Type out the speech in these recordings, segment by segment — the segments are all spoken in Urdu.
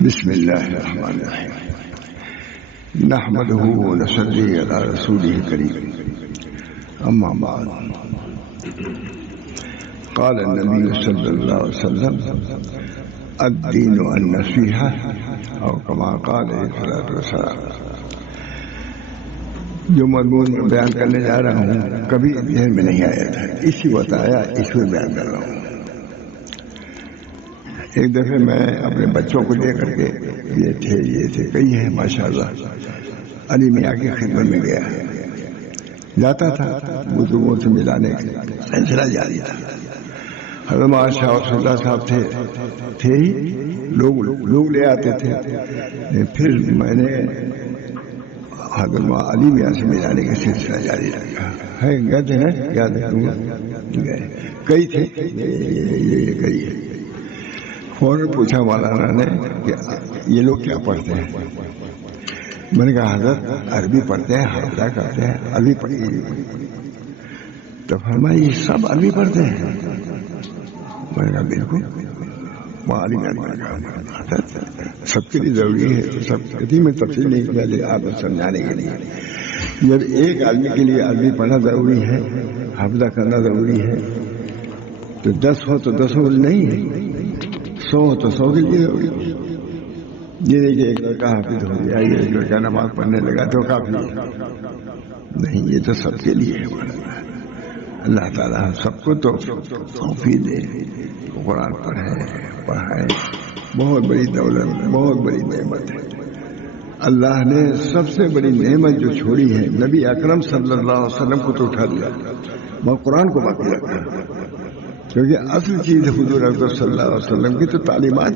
بسم الله الرحمن الرحيم نحمده ونصلي على رسوله الكريم أما بعد قال النبي صلى الله عليه وسلم الدين النصيحة أو كما قال عليه الصلاة والسلام. جو مضمون میں بیان کرنے جا رہا ہوں کبھی ذہن میں نہیں آیا تھا، اسی وقت آیا، اس میں بیان کر رہا ہوں. ایک دفعہ میں اپنے بچوں کو لے کر کے یہ تھے کئی ہیں ماشاءاللہ، علی میاں کی خدمت میں گیا، جاتا تھا بزرگوں سے ملانے کا سلسلہ جاری تھا. حضرت شاہ وفد اللہ صاحب تھے ہی، لوگ لے آتے تھے. پھر میں نے حضرت علی میاں سے ملانے کا سلسلہ جاری رکھا ہے. گئے تھے نا، یاد رکھوں گئے، کئی تھے، یہ کئی ہے. فوراً پوچھا مولانا نے کہ یہ لوگ کیا پڑھتے ہیں؟ میں نے کہا حضرت عربی پڑھتے ہیں، حافظہ کرتے ہیں، عربی پڑھی. تو فرمایا یہ سب عربی پڑھتے ہیں؟ میں نے کہا بالکل. سب کے لیے ضروری ہے، سب کبھی میں تفصیل نہیں کیا آپ کو سمجھانے کے لیے. جب ایک آدمی کے لیے عربی پڑھنا ضروری ہے، حافظہ کرنا ضروری ہے، تو 10 ہو تو 10 نہیں ہے، 100 ہو تو 100 کے لیے ضروری ہے. یہ نہیں کہ ایک لڑکا حافظ ہو گیا، یہ ایک لڑکا نماز پڑھنے لگا تو کافی ہے. نہیں، یہ تو سب کے لیے ہے. اللہ تعالیٰ سب کو تو توفیق دے، قرآن پڑھائے. بہت بڑی دولت، بہت بڑی نعمت ہے. اللہ نے سب سے بڑی نعمت جو چھوڑی ہے، نبی اکرم صلی اللہ علیہ وسلم کو تو اٹھا دیا، وہ قرآن کو باقی رکھا. کیونکہ اصل چیز حضور اکرم صلی اللہ علیہ وسلم کی تو تعلیمات،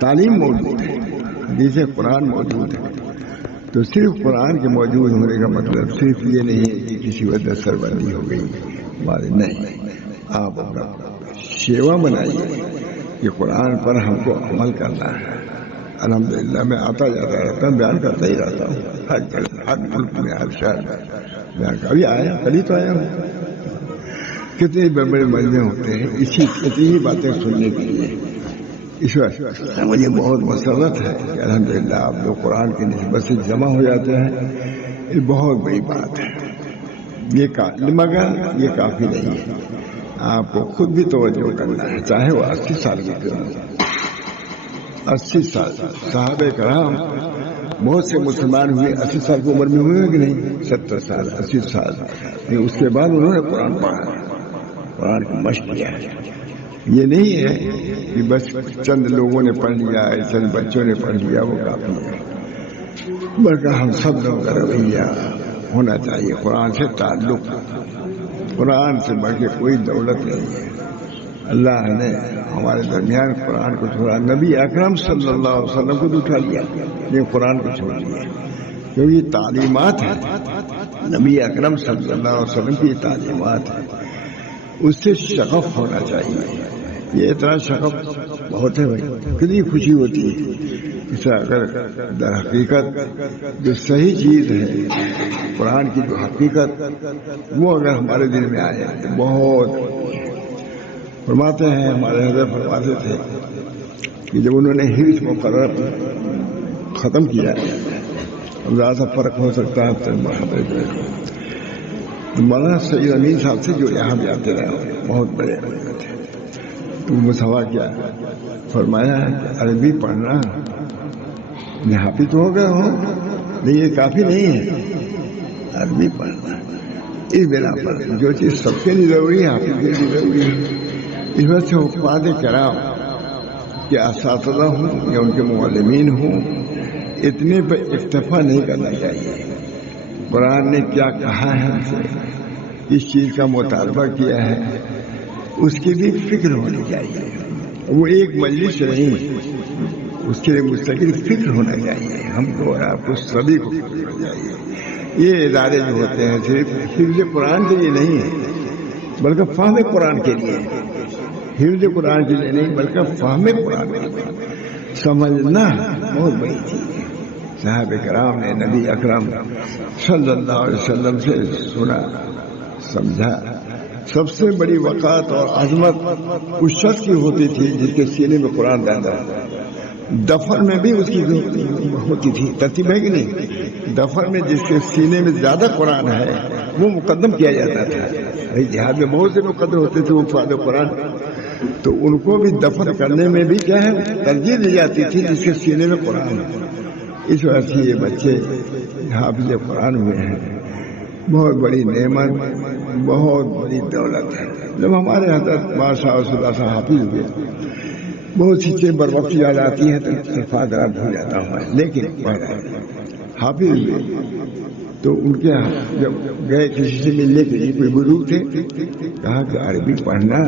تعلیم موجود ہے، حدیث قرآن موجود ہے. تو صرف قرآن کے موجود ہونے کا مطلب صرف یہ نہیں ہے کہ کسی وجہ سربندی ہو گئی، نہیں. آپ اپنا شیوا بنائیے کہ قرآن پر ہم کو عمل کرنا ہے. الحمدللہ میں آتا جاتا رہتا ہوں، بیان کرتا ہی رہتا ہوں، ہر ملک میں، ہر شہر میں بیان. ابھی آیا، کل ہی تو آیا ہوں. کتنے بڑے بڑے مجمع ہوتے ہیں اتنی ہی باتیں سننے کے لیے. اس وقت مجھے بہت مسرت ہے کہ الحمدللہ آپ لوگ قرآن کی نسبت سے جمع ہو جاتے ہیں. یہ بہت بڑی بات ہے. مگر یہ کافی نہیں ہے، آپ کو خود بھی توجہ کرنا ہے، چاہے وہ 80 سال کی کیوں ہو. 80 سال صحابہ کرام بہت سے مسلمان ہوئے 80 سال کی عمر میں ہوئے کہ نہیں؟ 70 سال 80 سال. اس کے بعد انہوں نے قرآن پڑھا، قرآن کی مشق کیا ہے. یہ نہیں ہے کہ بس چند لوگوں نے پڑھ لیا، چند بچوں نے پڑھ لیا وہ کافی ہے، بلکہ ہم سب لوگوں کا رویہ ہونا چاہیے. قرآن سے تعلق، قرآن سے بڑھ کے کوئی دولت نہیں ہے. اللہ نے ہمارے درمیان قرآن کو چھوڑا، نبی اکرم صلی اللہ علیہ وسلم کو اٹھا لیا، لیکن قرآن کو چھوڑ دیا. کیونکہ یہ تعلیمات ہیں، نبی اکرم صلی اللہ علیہ وسلم کی تعلیمات ہیں. اس سے شغف ہونا چاہیے. یہ اتنا شغف بہت ہے بھائی، کتنی خوشی ہوتی ہے. اس سے اگر در حقیقت جو صحیح چیز ہے، قرآن کی جو حقیقت، وہ اگر ہمارے دل میں آئے تو بہت. فرماتے ہیں ہمارے حضرت فرماتے تھے کہ جب انہوں نے حفظ مقرر ختم کیا، اب زیادہ سا فرق ہو سکتا ہے تو مولانا سید امین صاحب سے جو یہاں بھی آتے رہے بہت بڑے تھے، تو مسوا کیا فرمایا عربی پڑھنا حافظ تو ہو گئے ہو، لیکن یہ کافی نہیں ہے. عربی پڑھنا اس بنا پر جو چیز سب کے لیے ضروری ہے حافظ کے لیے ضروری ہے. اس وجہ سے حفاظ کرام کے اساتذہ ہوں یا ان کے معلمین ہوں، اتنے پہ اکتفا نہیں کرنا چاہیے. قرآن نے کیا کہا ہے ہم سے، اس چیز کا مطالبہ کیا ہے، اس کی بھی فکر ہونی چاہیے. وہ ایک مجلس نہیں، اس کے لیے مستقل فکر ہونا چاہیے. ہم کو اور آپ کو سبھی کو فکر ہونا چاہیے. یہ ادارے جو ہوتے ہیں صرف حفظ قرآن کے لیے نہیں ہے، بلکہ فہم قرآن کے لیے. حفظ قرآن کے لیے نہیں بلکہ فہم قرآن کے لیے. سمجھنا بہت بڑی چیز ہے. صحابہ کرام نے نبی اکرم صلی اللہ علیہ وسلم سے سنا، سمجھا. سب سے بڑی وقات اور عظمت اس شخص کی ہوتی تھی جس کے سینے میں قرآن رہتا ہے. دفن میں بھی اس کی ہوتی تھی ترتیب، ہے کہ نہیں؟ دفن میں جس کے سینے میں زیادہ قرآن ہے وہ مقدم کیا جاتا تھا. جہاد میں بہت سے مقدم ہوتے تھے وہ فاد قرآن، تو ان کو بھی دفن کرنے میں بھی کیا ہے ترجیح دی جاتی تھی جس کے سینے میں قرآن ہے. اس وجہ سے یہ بچے حافظ قرآن ہوئے ہیں. بہت بڑی نعمت، بہت بڑی دولت ہے. جب ہمارے حضرت بادشاہ رسول اللہ صاحب حافظ ہوئے، بہت سی چیزیں بر وقت یاد آتی ہیں تو الفاظ بھول جاتا ہوں، لیکن حافظ ہوئے تو ان کے جب گئے کسی سے ملنے کے لیے، کوئی بزرگ تھے، کہا کہ عربی پڑھنا،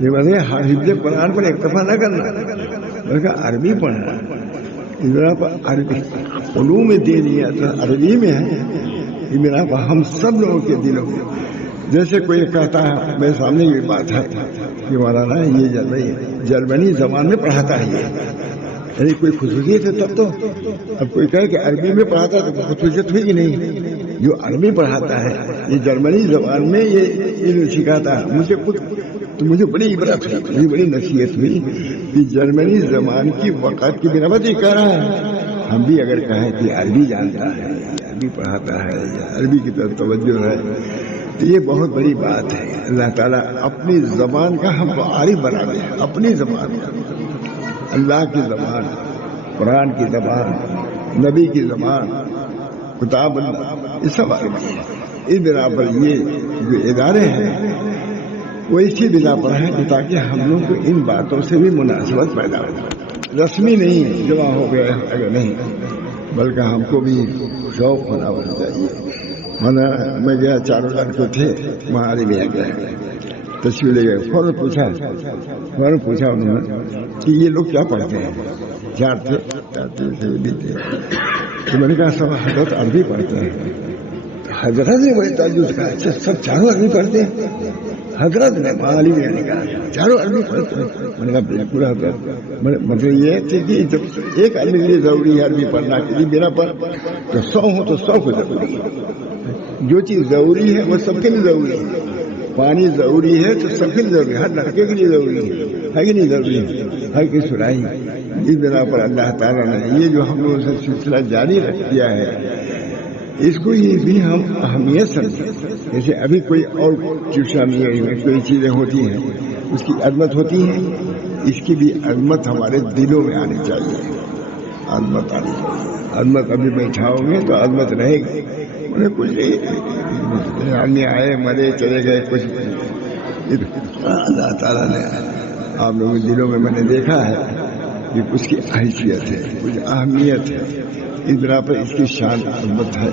یہ بولے حافظ قرآن پر اکتفا نہ کرنا، بلکہ عربی پڑھنا. میرا عربی علوم دینیہ تو عربی میں ہے. یہ میرا ہم سب لوگوں کے دلوں میں، جیسے کوئی کہتا ہے، میرے سامنے یہ بات ہے کہ مولانا یہ جرمنی زبان میں پڑھاتا ہے، یعنی کوئی خصوصیت ہے تب تو. اب کوئی کہے کہ عربی میں پڑھاتا ہے تو خصوصیت ہوئی کہ نہیں؟ جو عربی پڑھاتا ہے یہ جرمنی زبان میں یہ سکھاتا ہے. مجھے خود تو مجھے بڑی عبرت ہوئی، مجھے بڑی نصیحت ہوئی کہ جرمنی زبان کی وقت کی بنا پر یہ کہہ رہا ہے. ہم بھی اگر کہیں کہ عربی جانتا ہے، عربی پڑھاتا ہے، عربی کی طرف توجہ ہے، تو یہ بہت بڑی بات ہے. اللہ تعالیٰ اپنی زبان کا ہم کو عارف بنا دے. اپنی زبان کا، اللہ کی زبان، قرآن کی زبان، نبی کی زبان، کتاب اللہ، یہ سب عربی ہے. اس بنا پر یہ جو ادارے ہیں وہ اسی بنا پر ہے کہ تاکہ ہم لوگ کو ان باتوں سے بھی مناسبت پیدا ہو. رسمی نہیں جمع ہو گیا اگر نہیں، بلکہ ہم کو بھی شوق ہونا چاہیے. میں گیا، چاروں لڑکے تھے وہاں عربی گیا، تشریف لے گئے. فوراً پوچھا انہوں نے کہ یہ لوگ کیا پڑھتے ہیں؟ چار تھے، تو میں نے کہا سب حضرت عربی پڑھتے ہیں. حضرت نے بڑے تعجب سے کہا اچھا سب چاروں عربی پڑھتے ہیں؟ حضرت نے علی نے کہا چاروں عربی پڑھتے ہیں. میں نے کہا بالکل حضرت. مطلب یہ تھے کہ جب ایک آدمی کے لیے ضروری ہے عربی پڑھنا کے لیے میرا پر تو 100 ہو تو 100 کو ضروری ہے. جو چیز ضروری ہے وہ سب کے لیے ضروری ہے. پانی ضروری ہے تو سب کے لیے ضروری ہے، ہر لڑکے کے لیے ضروری ہے کہ نہیں ضروری ہے؟ ہر کی سنائی. اس بنا پر اللہ تعالیٰ نے یہ جو ہم لوگوں سے سلسلہ جاری رکھ دیا ہے، اس کو یہ بھی ہم اہمیت سمجھیں. جیسے ابھی کوئی اور کوئی چیزیں ہوتی ہیں اس کی عظمت ہوتی ہے، اس کی بھی عظمت ہمارے دلوں میں آنی چاہیے. عظمت آنی چاہیے. عظمت ابھی بیٹھاؤ گے تو عظمت رہے گی. انہیں کچھ آدمی آئے مرے چلے گئے، کچھ اللہ تعالیٰ نے آپ لوگوں کے دلوں میں میں نے دیکھا ہے کہ اس کی حیثیت ہے، کچھ اہمیت ہے. اس طرح پر اس کی شان عظمت ہے.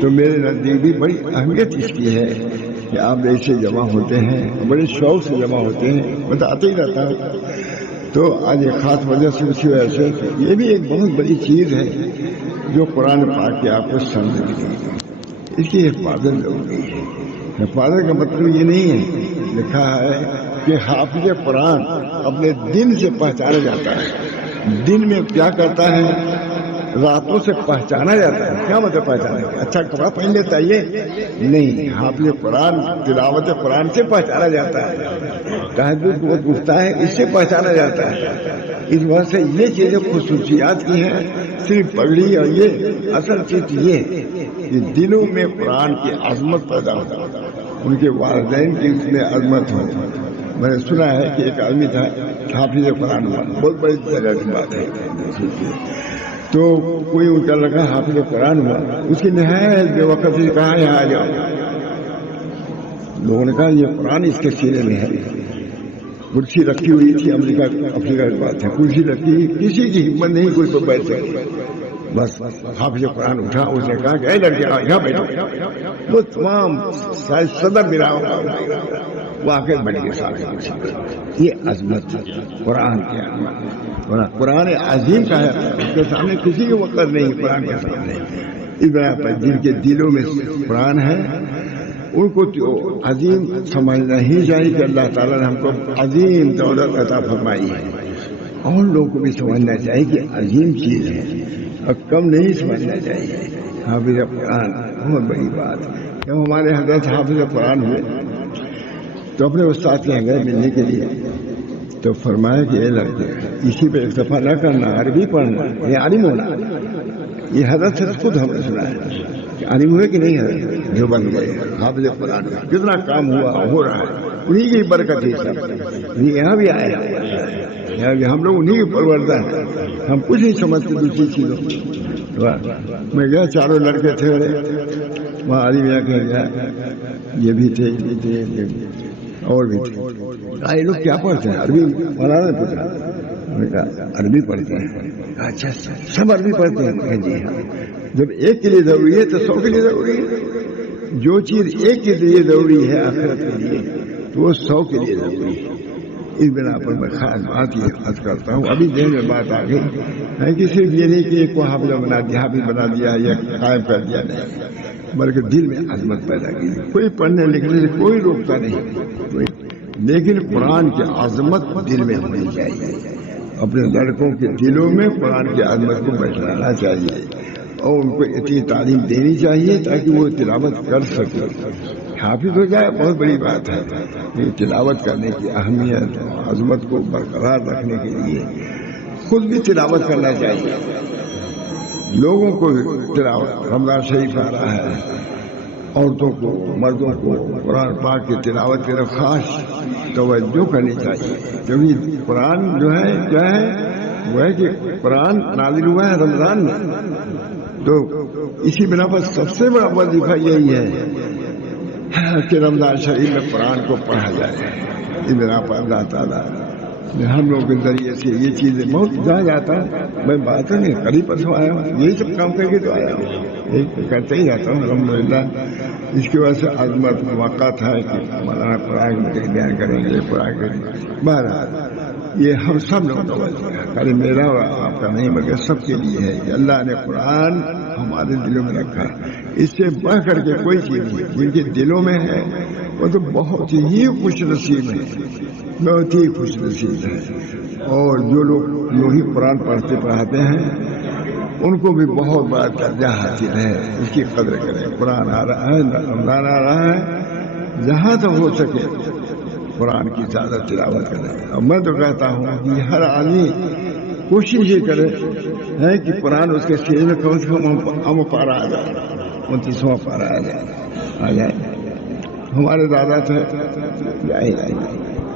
تو میرے نزدیک بھی بڑی اہمیت اس کی ہے کہ آپ ایسے جمع ہوتے ہیں، بڑے شوق سے جمع ہوتے ہیں. بتاتے ہی رہتا ہے. تو آج ایک خاص وجہ سے اسی وجہ سے یہ بھی ایک بہت بڑی چیز ہے جو قرآن پاک کے آپ کو سمجھ ملی. اس کی حفاظت ضروری ہے. حفاظت کا مطلب یہ نہیں ہے، لکھا ہے کہ حافظ قرآن اپنے دن سے پہچانا جاتا ہے. دن میں کیا کرتا ہے؟ راتوں سے پہچانا جاتا ہے. کیا مطلب پہچانا؟ اچھا کپڑا پہن لیتا ہے یہ نہیں. حافظ قرآن تلاوت قرآن سے پہچانا جاتا ہے. تہجد وہ اٹھتا ہے، اس سے پہچانا جاتا ہے. اس وجہ سے یہ چیزیں خصوصیات کی ہیں. صرف پگڑی اور یہ اصل چیز یہ کہ دلوں میں قرآن کی عظمت پیدا ہوتا ہے، ان کے والدین کی اس میں عظمت ہو. میں نے سنا ہے کہ ایک آدمی تھا حافظ قرآن ہوا، بہت بڑی جگہ کی بات ہے. تو کوئی ان کا لگا حافظ قرآن ہوا، اس کی نہایت بے وقت سے کہا یہاں آ جاؤ. لوگوں نے کہا یہ قرآن اس کے سینے میں ہے. کرسی رکھی ہوئی تھی، افریقہ کی بات ہے، کرسی رکھی، کسی کی ہمت نہیں کوئی پر بیٹھ سکے. بس حافظ قرآن اٹھا، اس نے کہا کہ اے لڑکے یہاں بیٹھو. وہ تمام صدر ملا واقع بڑھ گئے سارے. یہ عظمت قرآن کی عظمت. قرآن عظیم کا ہے، اس کے سامنے کسی کے وقت نہیں. قرآن کے سامنے اس بنا پر جن کے دلوں میں قرآن ہے ان کو عظیم سمجھنا ہی چاہیے کہ اللہ تعالیٰ نے ہم کو عظیم دولت عطا فرمائی ہے. اور لوگوں کو بھی سمجھنا چاہیے کہ عظیم چیز ہے اور کم نہیں سمجھنا چاہیے. حافظ قرآن بہت بڑی بات ہے. جب ہمارے حضرت حافظ قرآن ہوئے تو اپنے استاد کے گئے ملنے کے لیے، تو فرمایا کہ اے لڑکے اسی پہ اکتفا نہ کرنا، عربی پڑھنا، یہ عالم ہونا. یہ حضرت سے خود ہم نے سنا ہے کہ عالم ہوئے کہ نہیں ہے جو بن گئے حافظ قرآن کا. جتنا کام ہوا ہو رہا ہے انہیں کی برکت ہے سب. یہاں بھی آئے یہاں بھی ہم لوگ انہیں کی پروردہ ہیں. ہم کچھ نہیں سمجھتے دوسری چیزوں. میں گیا چاروں لڑکے تھے وہاں علی میاں کہ گیا یہ بھی تھے اور بھی تھے. یہ لوگ کیا پڑھتے ہیں؟ عربی مولانا نے پوچھا. عربی پڑھتے ہیں. اچھا سب عربی پڑھتے ہیں؟ جی ہاں. جب ایک کے لیے ضروری ہے تو 100 کے لیے ضروری ہے. جو چیز ایک کے لیے ضروری ہے آخرت کے لیے تو وہ 100 کے لیے ضروری ہے. اس بنا پر میں خاص بات یہ عرض کرتا ہوں. ابھی دن میں بات آ گئی ہے کہ صرف یہ نہیں کہ ایک کو حافظ بنا دیا یا قائم کر دیا، نہیں، بلکہ دل میں عظمت پیدا کی. کوئی پڑھنے لکھنے سے کوئی روکتا نہیں، لیکن قرآن کی عظمت دل میں ہونی چاہیے. اپنے لڑکوں کے دلوں میں قرآن کی عظمت کو بیٹھانا چاہیے اور ان کو اتنی تعلیم دینی چاہیے تاکہ وہ تلاوت کر سکے. حافظ ہو جائے بہت بڑی بات ہے. یہ تلاوت کرنے کی اہمیت عظمت کو برقرار رکھنے کے لیے خود بھی تلاوت کرنا چاہیے. لوگوں کو تلاوت، رمضان شریف آ رہا ہے، عورتوں کو مردوں کو قرآن پاک کی تلاوت کی طرف خاص توجہ کرنی چاہیے. کیونکہ قرآن جو ہے کیا ہے، وہ ہے کہ قرآن نازل ہوا ہے رمضان میں، تو اسی بنا پر سب سے بڑا وظیفہ یہی ہے کہ رمضان شریف میں قرآن کو پڑھا جائے. اس بنا پر اللہ تعالیٰ ہم لوگوں کے ذریعے سے یہ چیزیں بہت جا جاتا ہے. میں بات نہیں قریب پرسوں آیا ہوں، یہی سب کام کر کے تو آیا ہوں، کرتے ہی جاتا ہوں الحمدللہ. اس کی وجہ سے عظمت موقع تھا کہ مولانا قرآن بیان کریں گے. قرآن کے بہرحال یہ ہم سب لوگوں کا وظیفہ ہے، خالی میرا اور آپ کا نہیں بلکہ سب کے لیے ہے کہ اللہ نے قرآن ہمارے دلوں میں رکھا. اس سے بڑھ کر کے کوئی چیز نہیں. جن کے دلوں میں ہے وہ تو بہت ہی خوش نصیب ہے، بہت ہی خوش نصیب ہے. اور جو لوگ ہی قرآن پڑھاتے ہیں ان کو بھی بہت بڑا درجہ حاصل ہے. اس کی قدر کریں. قرآن آ رہا ہے، رمضان آ رہا ہے، جہاں تک ہو سکے قرآن کی زیادہ تلاوت کریں. اور میں تو کہتا ہوں کہ ہر آدمی کوشش یہ کرے ہے کہ قرآن اس کے سینے میں کم سے کم پارا آ جائے، 29واں پارا آ جائے. ہمارے دادا تھے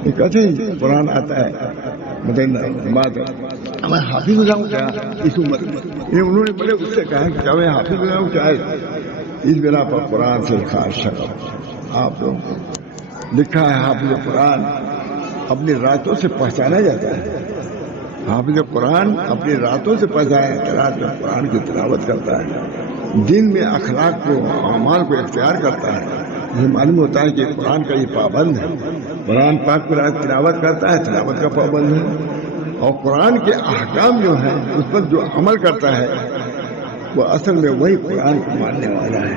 یہ کہتے ہیں قرآن آتا ہے بات میں حافظ ہو جاؤں کیا اس عمر میں. انہوں نے بڑے اس سے کہا کہ کیا میں حافظ ہو جاؤں کیا. اس بنا پر قرآن سے خاص شکل آپ لوگوں کو لکھا ہے. حافظ قرآن اپنی راتوں سے پہچانا جاتا ہے. حافظ قرآن اپنی راتوں سے پہچانا جاتا ہے. رات میں قرآن کی تلاوت کرتا ہے، دن میں اخلاق کو اعمال کو اختیار کرتا ہے. یہ معلوم ہوتا ہے کہ قرآن کا یہ پابند ہے. قرآن پاک پر تلاوت کرتا ہے، تلاوت کا پابند ہے. اور قرآن کے احکام جو ہیں اس پر جو عمل کرتا ہے وہ اصل میں وہی قرآن کو ماننے والا ہے.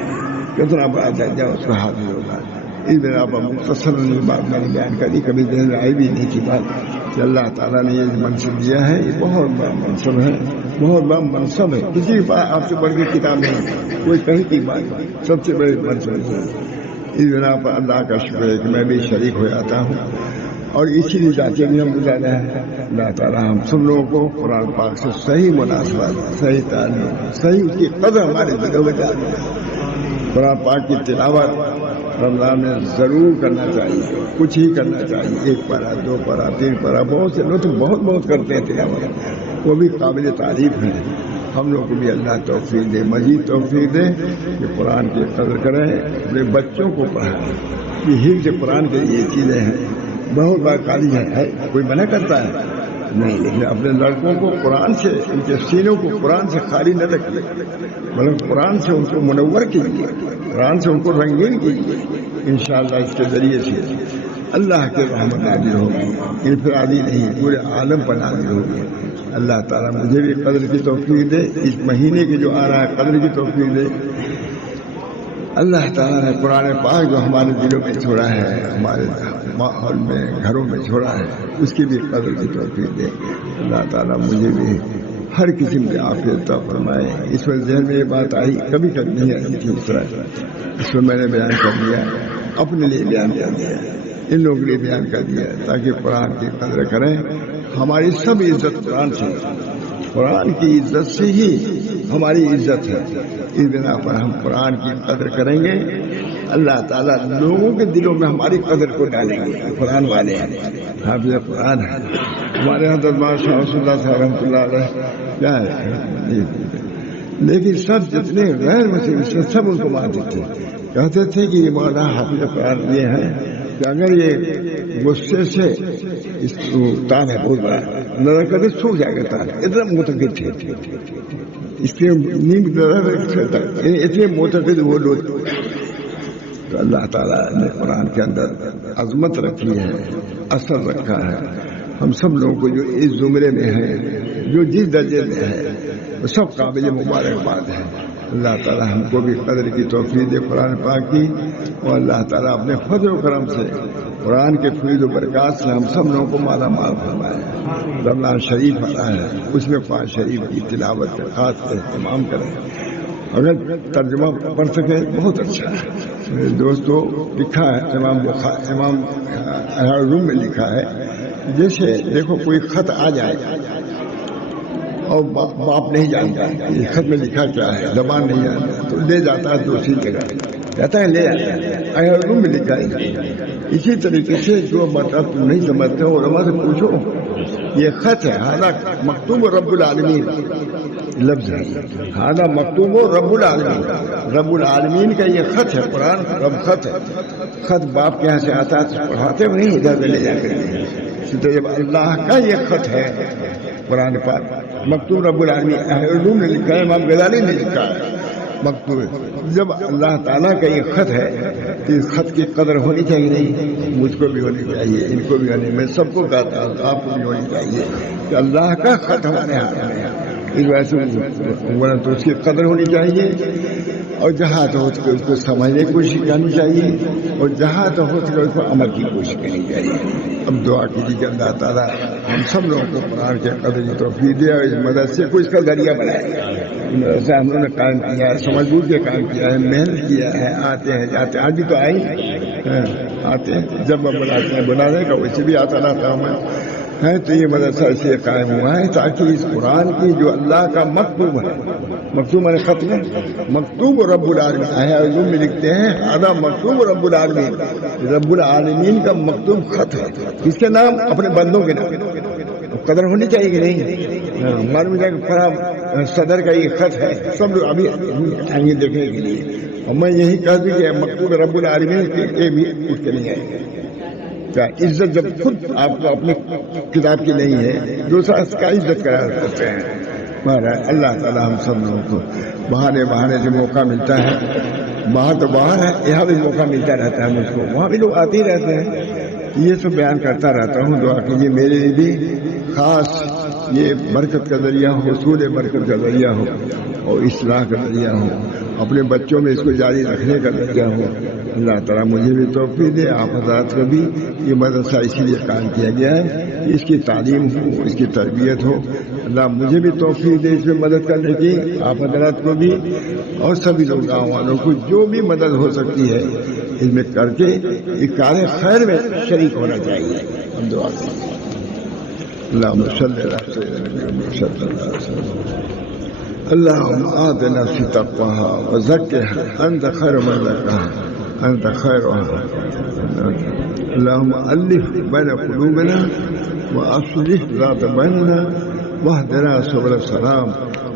کتنا بڑا درجہ اس کا حاصل ہوگا. اس بنا پر مختصر بات میں نے بیان کری. کبھی ذہن میں آئی بھی نہیں کی بات کہ اللہ تعالیٰ نے یہ منصب دیا ہے. یہ بہت بڑا منصب ہے، بہت بڑا منصب ہے. کسی بات آپ سے بڑھ کے کتاب نہیں، کوئی کہیں کی بات سب سے بڑے منصب ہے. اس بنا پر اللہ کا شکر ہے کہ میں بھی شریک ہو جاتا ہوں. اور اسی لیے چاہتے بھی ہم گزارا ہے اللہ تعالیٰ ہم سب لوگوں کو قرآن پاک سے صحیح مناسبت، صحیح تعلیم، صحیح اس کی قدر ہمارے دلوں میں ڈالے. قرآن پاک کی تلاوت رمضان میں ضرور کرنا چاہیے. کچھ ہی کرنا چاہیے، 1 پارہ 2 پارہ 3 پارہ. بہت سے لوگ تو بہت کرتے ہیں تلاوت، وہ بھی قابل تعریف ہیں. ہم لوگ کو بھی اللہ توفیق دے، مزید توفیق دے کہ قرآن کی قدر کریں، اپنے بچوں کو پڑھائیں. یہ حفظ قرآن کے یہ چیزیں ہیں. بہت بار کالی ہے، کوئی منع کرتا ہے نہیں، لیکن اپنے لڑکوں کو قرآن سے، ان کے سینوں کو قرآن سے خالی نہ رکھیے، بلکہ قرآن سے ان کو منور کیجیے، قرآن سے ان کو رنگین کیجیے. انشاءاللہ اس کے ذریعے سے اللہ کے رحمت نازل ہوگی، انفرادی نہیں پورے عالم پر نازل ہوگی. اللہ تعالیٰ مجھے بھی قدر کی توفیق دے. اس مہینے کی جو آ رہا ہے قدر کی توفیق دے. اللہ تعالیٰ نے قرآن پاک جو ہمارے دلوں میں چھوڑا ہے، ہمارے ماحول میں گھروں میں چھوڑا ہے، اس کی بھی قدر کی توفیق دے. اللہ تعالیٰ مجھے بھی ہر قسم کی عافیت عطا فرمائے. اس وقت ذہن میں یہ بات آئی، کبھی نہیں آئی تھی اس طرح، اس کو میں نے بیان کر دیا، اپنے لیے بیان کر دیا. ان لوگوں کے لیے بیان کر دیا تاکہ قرآن کی قدر کریں. ہماری سب عزت قرآن سے، قرآن کی عزت سے ہی ہماری عزت ہے. اس بنا پر ہم قرآن کی قدر کریں گے، اللہ تعالیٰ لوگوں کے دلوں میں ہماری قدر کو ڈالیں گے. قرآن والے ہیں، حافظ قرآن ہے. ہمارے حضرت شاہ رسول اللہ صاحب رحمۃ اللہ علیہ کیا ہے، لیکن سب جتنے غیر مسلم سے سب ان کو مانتے تھے، کہتے تھے کہ یہ مولانا حافظ قرآن یہ ہے کہ اگر یہ غصے سے اس تار ہے بہت بڑا، نظر کرتے سوکھ جائے گا تار، اتنا معتقد تھے. اس کے اتنے معتقد وہ لوگ. تو اللہ تعالیٰ نے قرآن کے اندر عظمت رکھی ہے، اثر رکھا ہے. ہم سب لوگوں کو جو اس زمرے میں ہے، جو جس درجے میں ہے، وہ سب قابل مبارکباد ہے. اللہ تعالیٰ ہم کو بھی قدر کی توفیق دے قرآن پاک کی، اور اللہ تعالیٰ اپنے فضل و کرم سے قرآن کے فیض و برکات سے ہم سب لوگوں کو مالا مال فرمائے. رمضان شریف آتا ہے، اس میں قرآن شریف کی تلاوت کا خاص اہتمام کریں. اگر ترجمہ پڑھ سکے بہت اچھا ہے. میرے دوستوں لکھا ہے امام روم میں لکھا ہے، جیسے دیکھو کوئی خط آ جائے اور باپ نہیں جانتا یہ خط میں لکھا کیا ہے، زبان نہیں جانتا، تو لے جاتا ہے دوسری جگہ، کہتا ہے لے جاتا ہے. روم میں لکھا ہے. اسی طریقے سے جو بات تم نہیں سمجھتے ہو علماء سے پوچھو. یہ خط ہے، ہاں مکتوب رب العالمین لفظ ہے، ہاں مکتوب رب العالمین، رب العالمین کا یہ خط ہے. قرآن رب خط ہے. خط باپ کے یہاں سے آتا ہے پڑھاتے ہوئے نہیں، ادھر لے جا کر. جب اللہ کا یہ خط ہے قرآن پاک مکتوب رب العالمین، اردو نے لکھا ہے، امام غزالی نے لکھا ہے مکتوب. جب اللہ تعالیٰ کا یہ خط ہے تو اس خط کی قدر ہونی چاہیے. نہیں، مجھ کو بھی ہونی چاہیے، ان کو بھی ہونی، میں سب کو کہتا ہوں آپ کو بھی ہونی چاہیے کہ اللہ کا خط ہمارے ہاتھ میں ہے. اس وجہ سے تو اس کی قدر ہونی چاہیے، اور جہاں تو ہو سکے اس کو سمجھنے کی کوشش کرنی چاہیے، اور جہاں تو ہو سکے اس کو عمل کی کوشش کرنی چاہیے. اب دعا کیجیے کہ اللہ تعالیٰ ہم سب لوگوں کو قرآن کے قدر کی توفیق دے، اور اس مدد سے کوئی اس کا ذریعہ بنائے. مدرسہ ہم لوگوں نے قائم کیا ہے، سمجھ بوجھ کے قائم کیا ہے، محنت کیا ہے، آتے ہیں جاتے ہیں. آج بھی تو آئے آتے ہیں، جب ہم بناتے ہیں بنانے کا ویسے بھی آتا رہتا ہوں میں. تو یہ مدرسہ اس لیے قائم ہوا ہے تاکہ اس قرآن کی جو اللہ کا مکتوب ہے، مکتوب میں خط میں مکتوب رب العالمین ہے، اردو میں لکھتے ہیں آدھا مکتوب رب العالمین، رب العالمین کا مکتوب خط ہے. کس کے نام؟ اپنے بندوں کے نام. قدر ہونی چاہیے کہ نہیں؟ معلوم ہے کہ صدر کا یہ خط ہے، سب لوگ ابھی آئیں گے دیکھنے کے لیے. اور میں یہی کہہ دوں کہ مکتوب رب العالمین کے بھی اٹھ کے نہیں آئے گا. کیا عزت جب خود آپ کو اپنی کتاب کی نہیں ہے، دوسرا اس کا عزت کرا کرتے ہیں. اللہ تعالیٰ ہم سب لوگوں کو بہانے جو موقع ملتا ہے، باہر تو باہر ہے، یہاں بھی موقع ملتا رہتا ہے مجھ کو، وہاں بھی لوگ آتے ہی رہتے ہیں. یہ سب بیان کرتا رہتا ہوں. دعا کیجیے میرے لیے بھی خاص یہ برکت کا ذریعہ ہو، حصول برکت کا ذریعہ ہو، اور اصلاح کا ذریعہ ہو، اپنے بچوں میں اس کو جاری رکھنے کا ذریعہ ہو. اللہ تعالیٰ مجھے بھی توفیق دے، آپ حضرات کو بھی. یہ مدرسہ اسی لیے قائم کیا گیا ہے کہ اس کی تعلیم ہو، اس کی تربیت ہو. اللہ مجھے بھی توفیق دے اس میں مدد کرنے کی، آپ حضرات کو بھی، اور سبھی لوگ گاؤں والوں کو جو بھی مدد ہو سکتی ہے اس میں کر کے ایک کار خیر میں شریک ہونا چاہیے. ہم دعا کریں. اللهم صل على سيدنا محمد صلى الله عليه وسلم. اللهم آت نفسي تقواها وزكها أنت خير من زكاها أنت خيرها. اللهم ألف بين قلوبنا وأصلح ذات بيننا واهدنا سبل السلام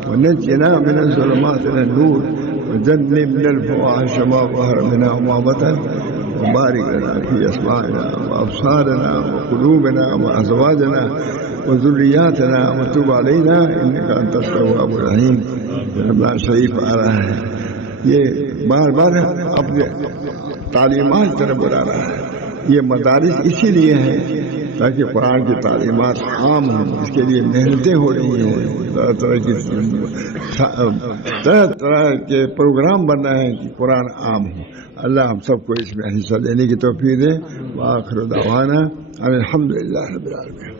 ونجنا من الظلمات إلى النور وجنبنا الفواحش ما ظهر منها وما بطن وبارك لنا في أسماعنا وأبصارنا وقلوبنا وأزواجنا وذرياتنا وتب علينا إنك أنت التواب الرحيم. رمضان شریف آ رہا ہے، یہ بار بار اپنے تعلیمات کی طرف بلا رہا ہے. یہ مدارس اسی لیے ہیں تاکہ قرآن کی تعلیمات عام ہوں. اس کے لیے محنتیں ہو رہی ہیں، طرح طرح کے پروگرام بن رہے ہیں کہ قرآن عام ہو. اللہ ہم سب کو اس میں حصہ لینے کی توفیق دے. وآخر دعوانا الحمدللہ رب العالمین.